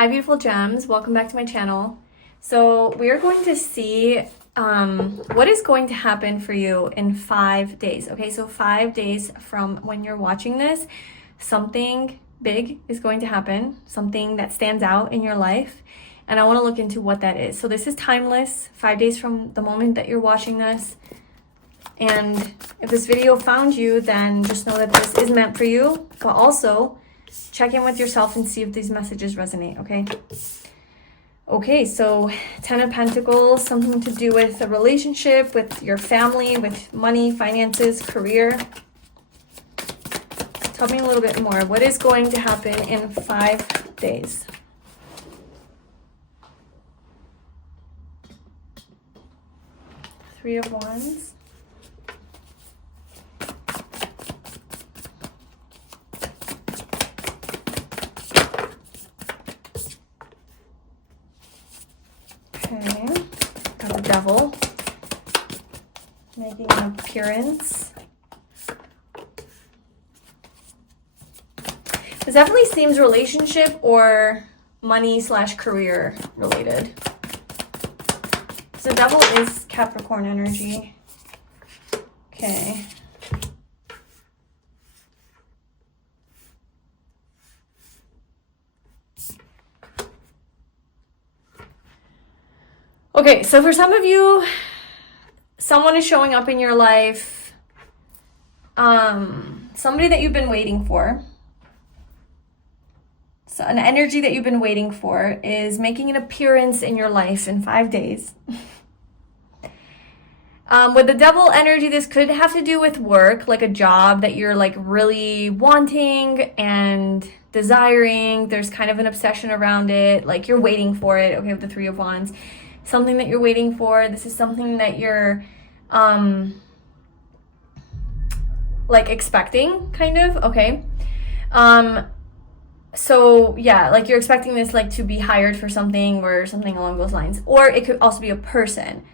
Hi, beautiful gems. Welcome back to my channel. So we are going to see what is going to happen for you in 5 days. Okay, so 5 days from when you're watching this, something big is going to happen, something that stands out in your life. And I want to look into what that is. So this is timeless, 5 days from the moment that you're watching this. And if this video found you, then just know that this is meant for you, but also check in with yourself and see if these messages resonate, okay? Okay, so 10 of Pentacles, something to do with a relationship, with your family, with money, finances, career. Tell me a little bit more. What is going to happen in 5 days? Three of Wands. Okay, got the Devil making an appearance. This definitely seems relationship or money/career related. So the Devil is Capricorn energy. Okay. Okay, so for some of you, someone is showing up in your life, somebody that you've been waiting for. So an energy that you've been waiting for is making an appearance in your life in 5 days. With the Devil energy, this could have to do with work, like a job that you're like really wanting and desiring. There's kind of an obsession around it, like you're waiting for it. Okay, with the Three of Wands. Something that you're waiting for. This is something that you're like expecting, kind of. Okay. So yeah, like you're expecting this like to be hired for something or something along those lines. Or it could also be a person.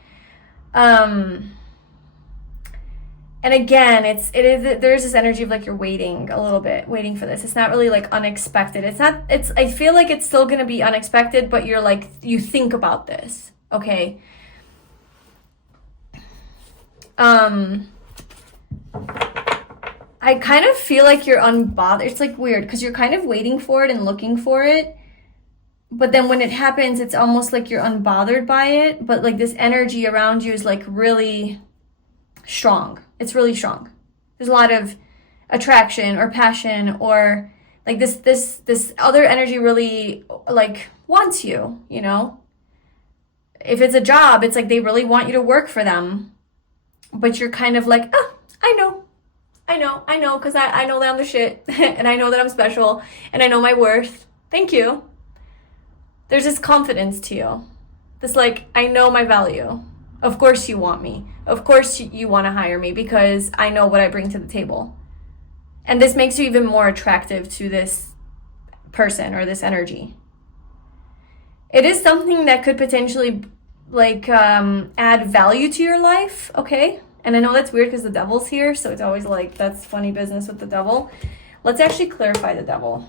And again, there's this energy of like you're waiting a little bit, waiting for this. It's not really like unexpected. I feel like it's still gonna be unexpected, but you're like, you think about this. Okay. I kind of feel like you're unbothered. It's like weird because you're kind of waiting for it and looking for it. But then when it happens, it's almost like you're unbothered by it. But like this energy around you is like really strong. It's really strong. There's a lot of attraction or passion or like this other energy really like wants you, you know? If it's a job, it's like they really want you to work for them. But you're kind of like, oh, I know, because I know that I'm the shit, and I know that I'm special, and I know my worth. Thank you. There's this confidence to you. This like, I know my value. Of course you want me. Of course you want to hire me because I know what I bring to the table. And this makes you even more attractive to this person or this energy. It is something that could potentially like add value to your life, okay? And I know that's weird because the Devil's here, so it's always like, that's funny business with the Devil. Let's actually clarify the Devil.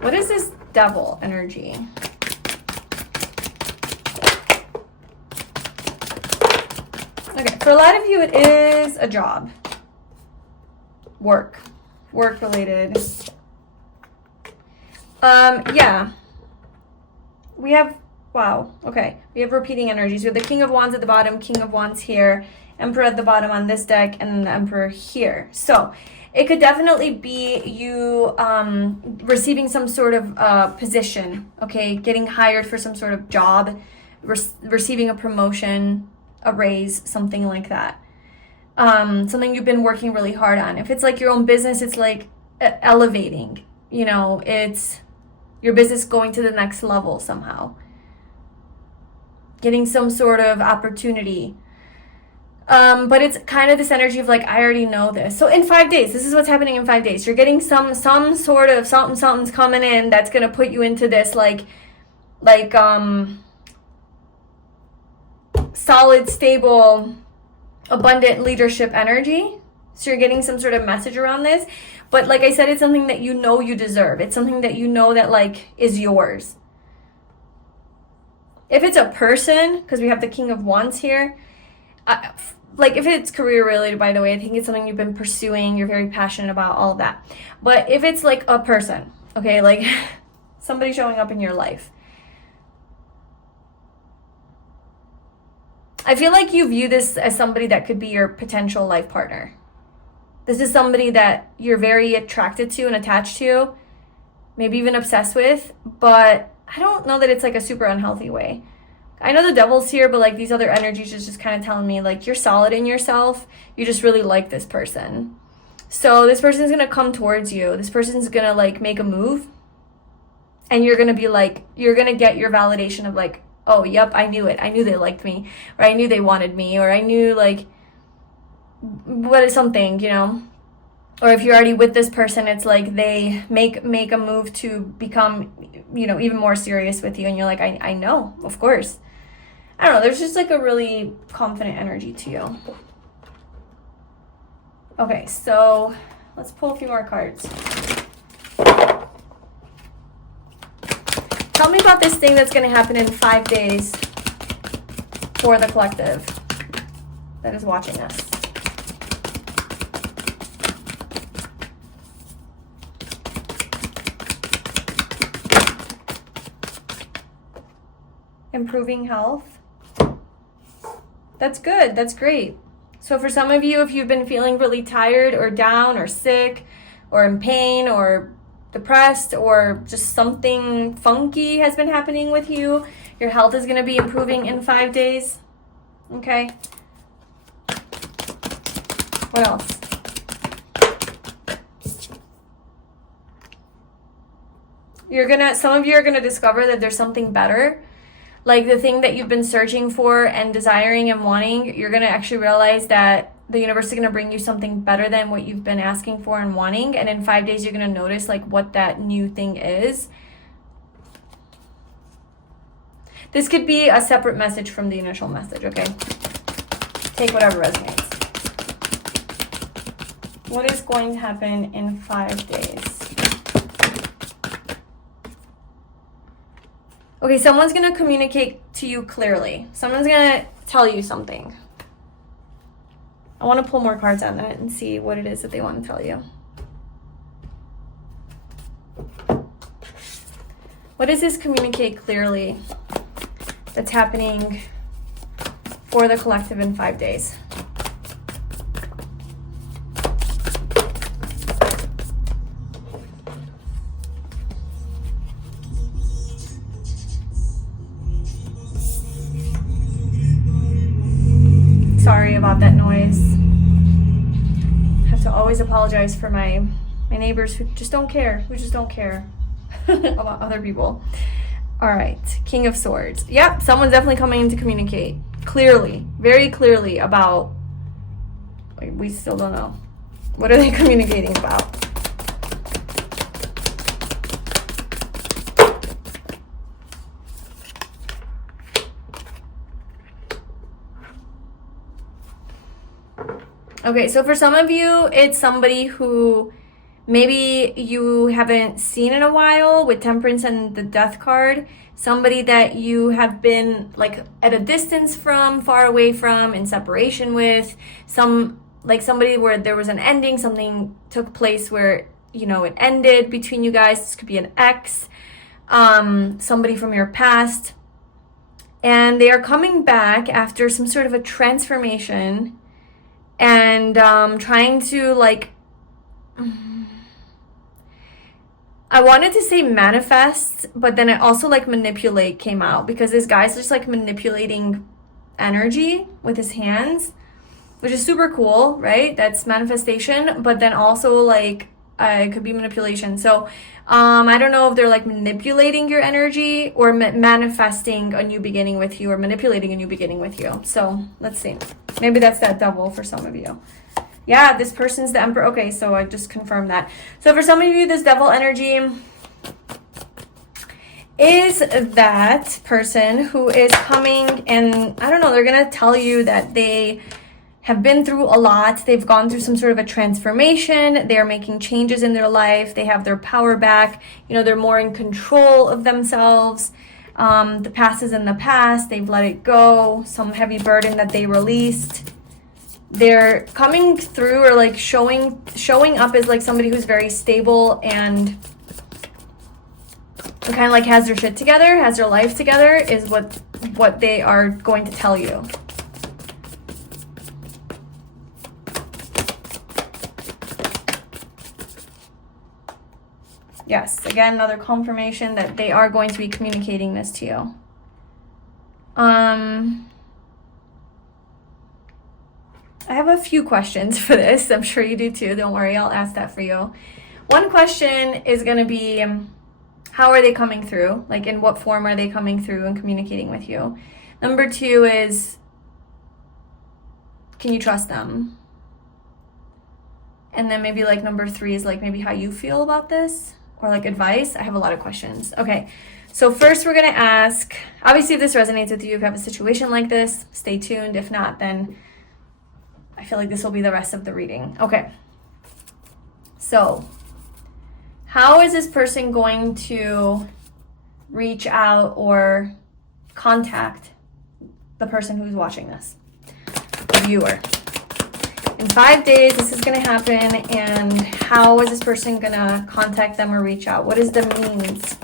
What is this Devil energy? Okay, for a lot of you, it is a job. Work related. Yeah. We have, wow, okay. We have repeating energies. We have the King of Wands at the bottom, King of Wands here, Emperor at the bottom on this deck, and the Emperor here. So it could definitely be you receiving some sort of position, okay? Getting hired for some sort of job, receiving a promotion, a raise, something like that. Something you've been working really hard on. If it's like your own business, it's like elevating, you know, it's your business going to the next level somehow. Getting some sort of opportunity. But it's kind of this energy of like, I already know this. So in 5 days, this is what's happening in 5 days. You're getting some sort of something's coming in that's going to put you into this like solid, stable, abundant leadership energy. So you're getting some sort of message around this. But like I said, it's something that you know you deserve. It's something that you know that like is yours. If it's a person, because we have the King of Wands here, like if it's career related, by the way, I think it's something you've been pursuing, you're very passionate about, all of that. But if it's like a person, okay, like somebody showing up in your life, I feel like you view this as somebody that could be your potential life partner. This is somebody that you're very attracted to and attached to, maybe even obsessed with, but I don't know that it's like a super unhealthy way. I know the devil's here, but like these other energies is just kind of telling me like you're solid in yourself. You just really like this person. So this person's going to come towards you. This person's going to like make a move. And you're going to be like, you're going to get your validation of like, oh, yep, I knew it. I knew they liked me. Or I knew they wanted me. Or I knew like, what is something, you know? Or if you're already with this person, it's like they make a move to become, you know, even more serious with you. And you're like, I know, of course. I don't know. There's just like a really confident energy to you. Okay, so let's pull a few more cards. Tell me about this thing that's going to happen in 5 days for the collective that is watching us. Improving health. That's good. That's great. So for some of you, if you've been feeling really tired or down or sick or in pain or depressed or just something funky has been happening with you, your health is going to be improving in 5 days. Okay. What else? Some of you are going to discover that there's something better. Like the thing that you've been searching for and desiring and wanting, you're going to actually realize that the universe is going to bring you something better than what you've been asking for and wanting. And in 5 days, you're going to notice like what that new thing is. This could be a separate message from the initial message, okay? Take whatever resonates. What is going to happen in 5 days? Okay, someone's going to communicate to you clearly. Someone's going to tell you something. I want to pull more cards on that and see what it is that they want to tell you. What does this communicate clearly that's happening for the collective in 5 days? Sorry about that noise. I have to always apologize for my neighbors who just don't care, about other people. All right, King of Swords. Yep, someone's definitely coming to communicate clearly, very clearly about, we still don't know. What are they communicating about? Okay, so for some of you, it's somebody who maybe you haven't seen in a while with Temperance and the Death card. Somebody that you have been like at a distance from, far away from, in separation with. Somebody where there was an ending, something took place where, you know, it ended between you guys. This could be an ex, somebody from your past. And they are coming back after some sort of a transformation and trying to like, I wanted to say manifest, but then it also like manipulate came out because this guy's just like manipulating energy with his hands, which is super cool, right? That's manifestation, but then also like it could be manipulation. So I don't know if they're like manipulating your energy or manifesting a new beginning with you or manipulating a new beginning with you. So let's see. Maybe that's that double for some of you. Yeah, this person's the Emperor. Okay, so I just confirmed that. So for some of you, this devil energy is that person who is coming and, I don't know, they're going to tell you that they have been through a lot. They've gone through some sort of a transformation. They're making changes in their life. They have their power back. You know, they're more in control of themselves. The past is in the past. They've let it go. Some heavy burden that they released. They're coming through, or like showing up as like somebody who's very stable and kind of like has their shit together, has their life together, is what they are going to tell you. Yes, again, another confirmation that they are going to be communicating this to you. I have a few questions for this. I'm sure you do too. Don't worry, I'll ask that for you. One question is going to be, how are they coming through? Like, in what form are they coming through and communicating with you? Number 2 is, can you trust them? And then maybe like number 3 is like maybe how you feel about this, or like advice. I have a lot of questions. Okay, so first we're gonna ask, obviously if this resonates with you, if you have a situation like this, stay tuned. If not, then I feel like this will be the rest of the reading. Okay, so how is this person going to reach out or contact the person who's watching this, the viewer? In 5 days, this is going to happen, and how is this person going to contact them or reach out? What is the means?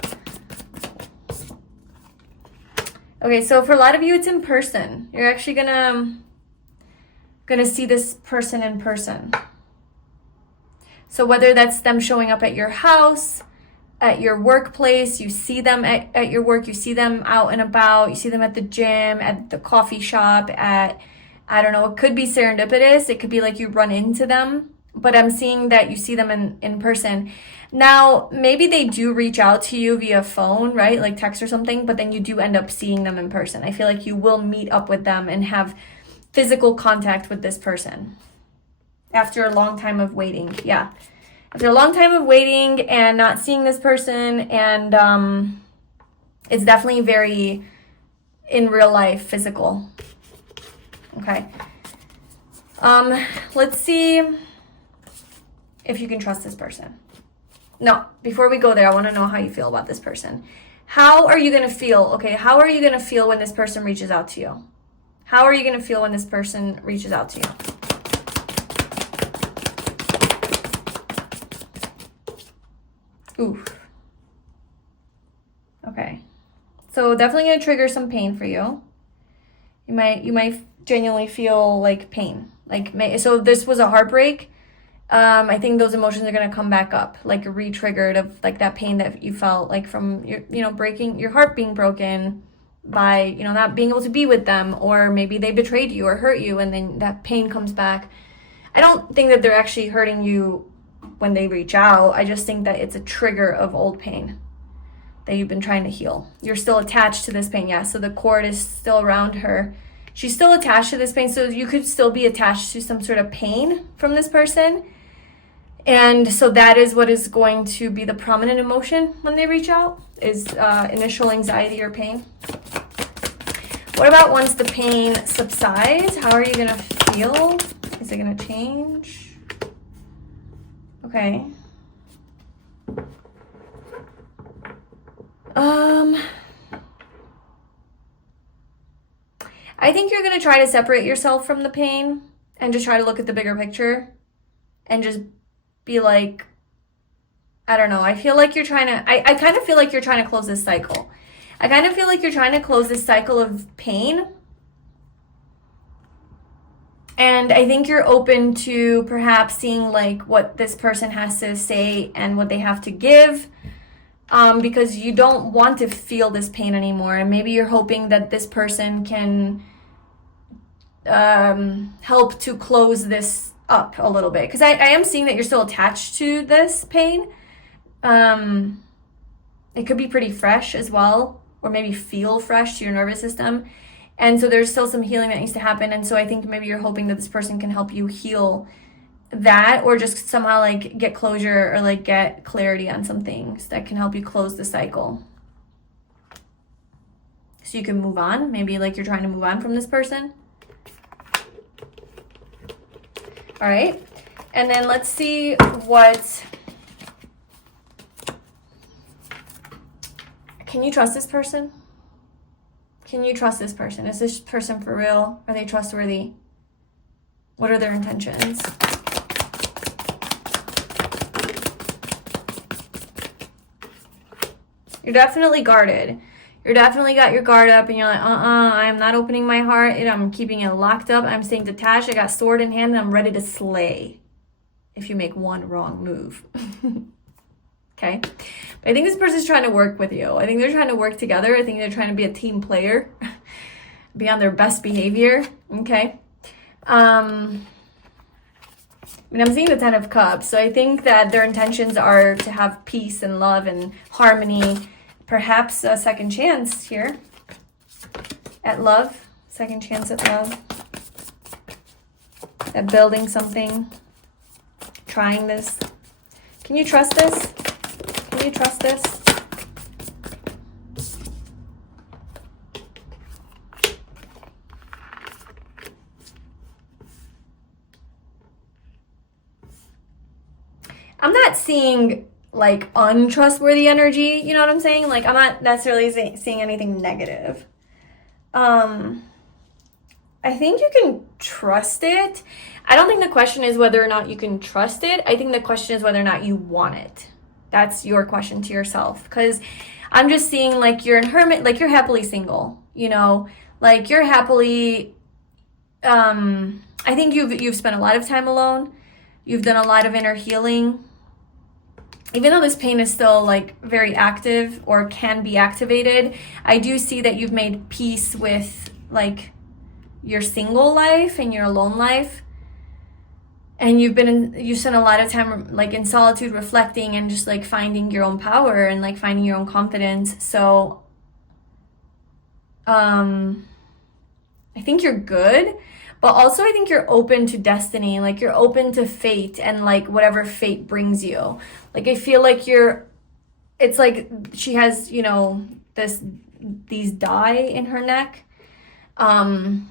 Okay, so for a lot of you, it's in person. You're actually gonna see this person in person. So whether that's them showing up at your house, at your workplace, you see them at your work, you see them out and about, you see them at the gym, at the coffee shop, at, I don't know, it could be serendipitous. It could be like you run into them, but I'm seeing that you see them in person. Now, maybe they do reach out to you via phone, right? Like text or something, but then you do end up seeing them in person. I feel like you will meet up with them and have physical contact with this person after a long time of waiting. Yeah. After a long time of waiting and not seeing this person, and it's definitely very in real life, physical. Okay. Let's see if you can trust this person. No, before we go there, I want to know how you feel about this person. How are you going to feel? Okay, how are you going to feel when this person reaches out to you? How are you going to feel when this person reaches out to you? Oof. Okay. So definitely going to trigger some pain for you. You might genuinely feel like pain. So if this was a heartbreak, I think those emotions are going to come back up, like re-triggered of like that pain that you felt like from your, breaking your heart, being broken by, not being able to be with them, or maybe they betrayed you or hurt you, and then that pain comes back. I don't think that they're actually hurting you when they reach out. I just think that it's a trigger of old pain that you've been trying to heal. You're still attached to this pain. Yeah, so the cord is still around her. She's still attached to this pain, so you could still be attached to some sort of pain from this person. And so that is what is going to be the prominent emotion when they reach out, is initial anxiety or pain. What about once the pain subsides? How are you going to feel? Is it going to change? Okay. I think you're going to try to separate yourself from the pain and just try to look at the bigger picture and just be like, I don't know. I feel like you're trying to, I kind of feel like you're trying to close this cycle. I kind of feel like you're trying to close this cycle of pain. And I think you're open to perhaps seeing like what this person has to say and what they have to give, because you don't want to feel this pain anymore. And maybe you're hoping that this person can help to close this up a little bit. Because I am seeing that you're still attached to this pain. It could be pretty fresh as well, or maybe feel fresh to your nervous system. And so there's still some healing that needs to happen. And so I think maybe you're hoping that this person can help you heal that, or just somehow like get closure or like get clarity on some things that can help you close the cycle. So you can move on. Maybe like you're trying to move on from this person. All right. And then let's see what... Can you trust this person? Can you trust this person? Is this person for real? Are they trustworthy? What are their intentions? You're definitely guarded. You're definitely got your guard up and you're like, I'm not opening my heart. I'm keeping it locked up. I'm staying detached. I got sword in hand and I'm ready to slay if you make one wrong move. Okay? But I think this person's trying to work with you. I think they're trying to work together. I think they're trying to be a team player. Be on their best behavior. Okay? I'm seeing the Ten of Cups. So I think that their intentions are to have peace and love and harmony. Perhaps a second chance here at love. Second chance at love. At building something. Trying this. Can you trust this? Can you trust this? I'm not seeing like untrustworthy energy, you know what I'm saying? Like I'm not necessarily seeing anything negative. I think you can trust it. I don't think the question is whether or not you can trust it. I think the question is whether or not you want it. That's your question to yourself. Because I'm just seeing like you're in hermit, like you're happily single, you know, like you're happily, I think you've spent a lot of time alone. You've done a lot of inner healing. Even though this pain is still like very active or can be activated, I do see that you've made peace with like your single life and your alone life. And you spent a lot of time like in solitude reflecting and just like finding your own power and like finding your own confidence. So I think you're good, but also I think you're open to destiny. Like you're open to fate and like whatever fate brings you. Like I feel like it's like she has, you know, these die in her neck, 2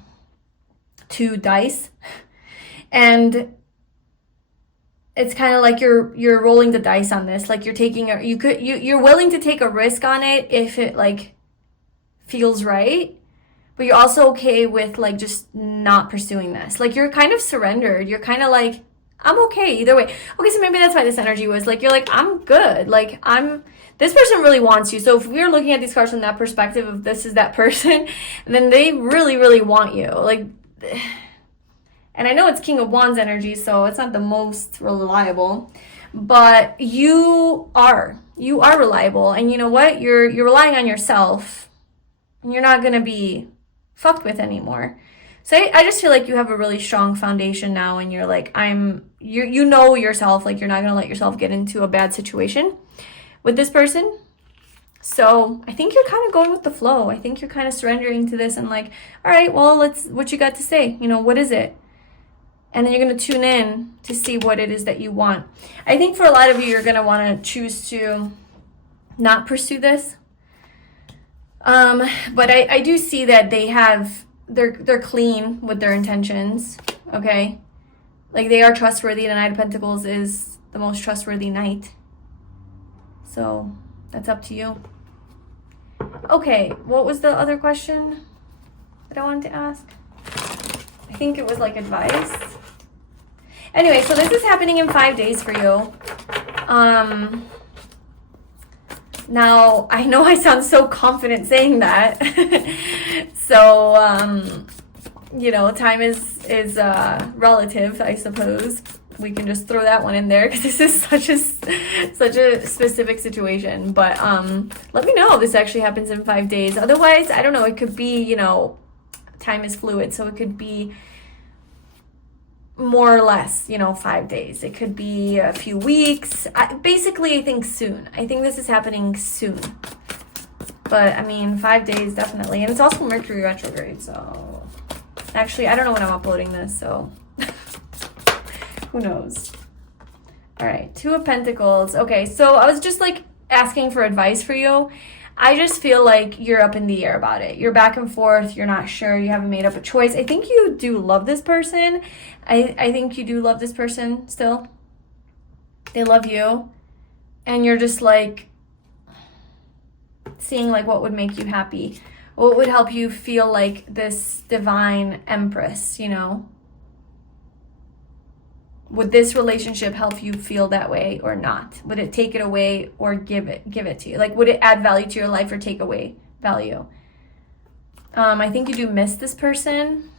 dice, and it's kind of like you're rolling the dice on this. Like you're you're willing to take a risk on it if it like feels right, but you're also okay with like just not pursuing this. Like you're kind of surrendered. You're kind of like, I'm okay either way. Okay, so maybe that's why this energy was like, you're like, I'm good. Like this person really wants you. So if we're looking at these cards from that perspective of this is that person, then they really, really want you. Like, and I know it's King of Wands energy, so it's not the most reliable, but you are reliable. And you know what? You're relying on yourself and you're not going to be fucked with anymore. So I just feel like you have a really strong foundation now and you're like, you know yourself, like you're not going to let yourself get into a bad situation with this person. So I think you're kind of going with the flow. I think you're kind of surrendering to this and like, all right, well, what you got to say? You know, what is it? And then you're going to tune in to see what it is that you want. I think for a lot of you, you're going to want to choose to not pursue this. But I do see that they're clean with their intentions. Okay. Like they are trustworthy. The Knight of Pentacles is the most trustworthy knight. So that's up to you. Okay. What was the other question that I wanted to ask? I think it was like advice. Anyway, so this is happening in 5 days for you. Now, I know I sound so confident saying that. So, you know, time is relative, I suppose. We can just throw that one in there because this is such a specific situation. But let me know if this actually happens in 5 days. Otherwise, I don't know. It could be, you know, time is fluid, so it could be more or less, you know, 5 days. It could be a few weeks. Basically, I think soon. I think this is happening soon. But, I mean, 5 days, definitely. And it's also Mercury retrograde, so... Actually, I don't know when I'm uploading this, so... Who knows? All right, 2 of Pentacles. Okay, so I was just, like, asking for advice for you. I just feel like you're up in the air about it. You're back and forth. You're not sure. You haven't made up a choice. I think you do love this person. I think you do love this person still. They love you. And you're just like seeing like what would make you happy. What would help you feel like this divine empress, you know? Would this relationship help you feel that way or not? Would it take it away or give it to you? Like, would it add value to your life or take away value? I think you do miss this person.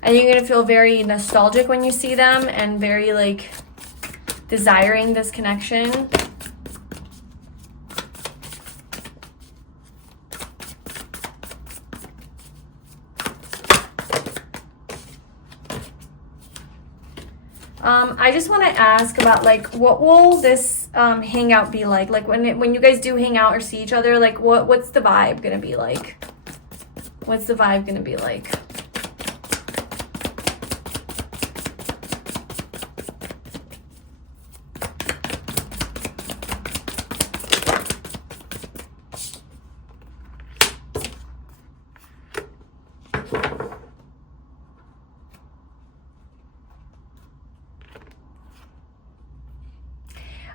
I think you're gonna feel very nostalgic when you see them and very like desiring this connection. I just want to ask about like what will this hangout be like? Like when you guys do hang out or see each other, like what's the vibe gonna be like? What's the vibe gonna be like?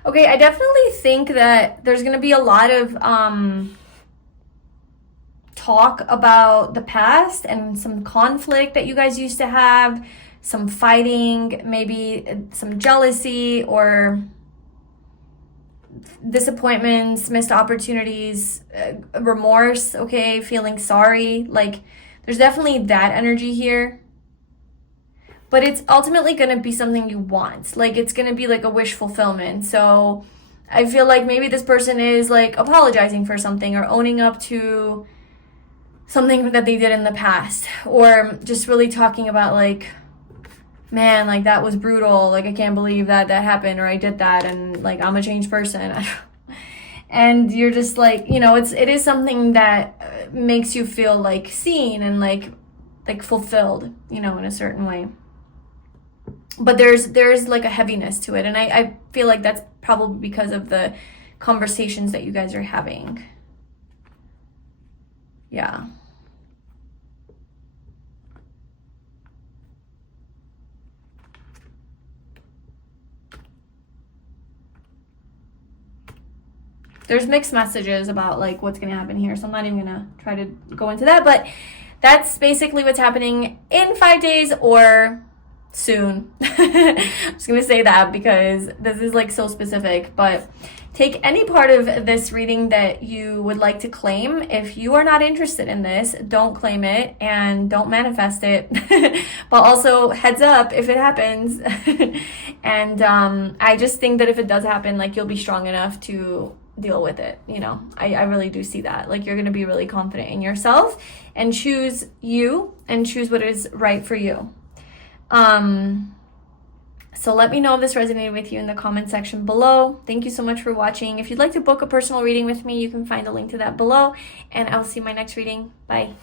Okay, I definitely think that there's going to be a lot of talk about the past and some conflict that you guys used to have, some fighting, maybe some jealousy or disappointments, missed opportunities, remorse, okay, feeling sorry. Like, there's definitely that energy here. But it's ultimately going to be something you want. Like, it's going to be like a wish fulfillment. So I feel like maybe this person is like apologizing for something or owning up to something that they did in the past, or just really talking about like, man, like that was brutal. Like, I can't believe that happened, or I did that, and like I'm a changed person. And you're just like, you know, it is something that makes you feel like seen and like fulfilled, you know, in a certain way. But there's like a heaviness to it, and I feel like that's probably because of the conversations that you guys are having. Yeah. There's mixed messages about like what's going to happen here, so I'm not even going to try to go into that, but that's basically what's happening in 5 days or soon. I'm just going to say that because this is like so specific, but take any part of this reading that you would like to claim. If you are not interested in this, don't claim it and don't manifest it. But also, heads up if it happens. And I just think that if it does happen, like, you'll be strong enough to deal with it. You know, I really do see that. Like, you're going to be really confident in yourself and choose you and choose what is right for you. So let me know if this resonated with you in the comment section below. Thank you so much for watching. If you'd like to book a personal reading with me, you can find a link to that below, and I'll see you in my next reading. Bye.